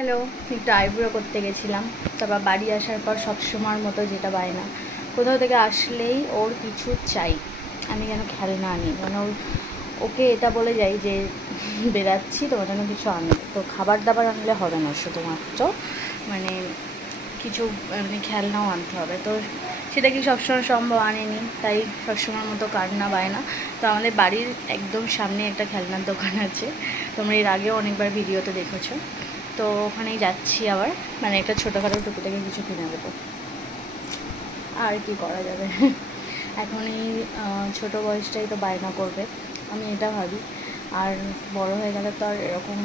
Hello, একটু eyebrow করতে গেছিলাম। তারপর বাড়ি আসার পর সবসময়ের মতো যেটা বায়না, কোথাও থেকে আসলেই ওর কিছু চাই। আমি কেন খেলনা আনি, মানে ওকে এটা বলে যাই যে বেরাচ্ছি তোমার জন্য কিছু আনবে। তো খাবার দাবার আনলে হবে না, শুধুমাত্র মানে কিছু মানে খেলনাও আনতে হবে। তো সেটা কি সবসময় সম্ভব, আনেনি। তাই সবসময়ের মতো কান্না বায়না। তো আমাদের বাড়ির একদম সামনে একটা খেলনার দোকান আছে, তোমরা এর আগেও অনেকবার ভিডিওতে দেখেছো। তো ওখানেই যাচ্ছি আবার, মানে একটা ছোটোখাটো টুকিটাকি কিছু কিনে দেবো। আর কি করা যাবে, এখন এই ছোটো বয়সটাই তো বায়না করবে, আমি এটা ভাবি। আর বড় হয়ে গেলে তো আর এরকম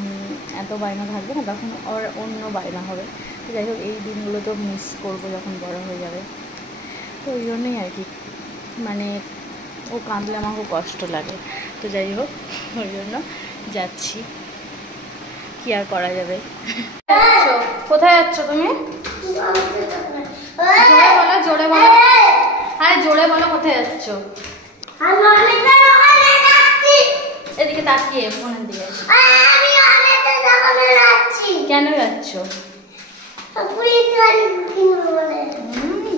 এত বায়না থাকবে না, তখন ওর অন্য বায়না হবে। তো যাই হোক, এই দিনগুলো তো মিস করবো যখন বড় হয়ে যাবে। তো ওই জন্যই আর কি, মানে ও কাঁদলে আমার খুব কষ্ট লাগে। তো যাই হোক, ওই জন্য যাচ্ছি, কি আর করা যাবে। কোথায় যাচ্ছ তুমি? জোরে বলো, জোরে বলো। আরে জোরে বলো, কোথায় যাচ্ছ? এদিকে তাকিয়ে ফোনের দিকে। কেন যাচ্ছ?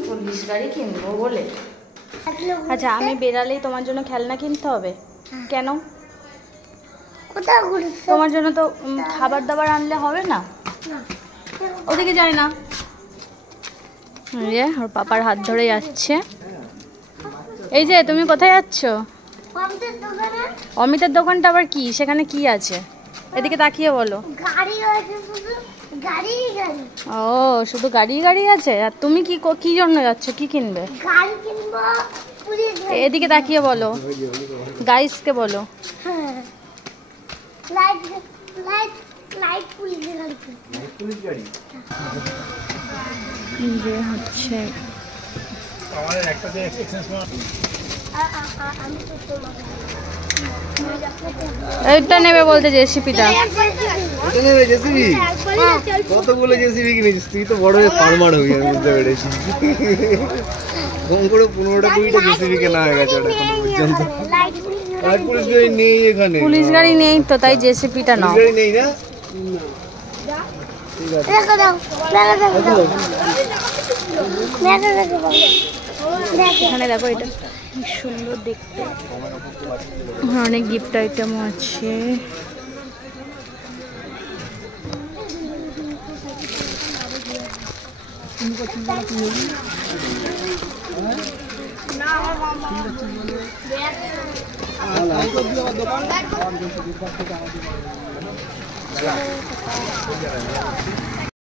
পুলিশ গাড়ি কিনবো বলে? আচ্ছা, আমি বেরালেই তোমার জন্য খেলনা কিনতে হবে কেন? তোমার জন্য তো খাবার দাবার আনলে হবে না? ওদিকে যাই না, ওর পাপার হাত ধরে যাচ্ছে। এই যে, তুমি কোথায় যাচ্ছ? অমিতের দোকানটা আবার কি? সেখানে কি আছে? এদিকে তাকিয়ে বলো। ও, শুধু গাড়ি গাড়ি আছে? আর তুমি কি জন্য যাচ্ছ, কি কিনবে? এদিকে তাকিয়ে বলো, গাইসকে বলো। যে হচ্ছে এইটা নেবে বলতে, জেসিপিটা। কতগুলো জেসিপি কিনেছিস তুই? তো বড় ফার্মার হয়ে গেছে, বুঝতে পেরেছি। কম করে 15টা 20টা জেসিপি কেনা হয়ে গেছে পর্যন্ত। আর পুলিশ গাড়ি নেই এখানে। পুলিশ গাড়ি নেই তো, তাই জেসিপিটা নাও। গাড়ি নেই না? ঠিক আছে, এখানে দেখো, এটা কি সুন্দর দেখতে, অনেক গিফট আইটেমও আছে।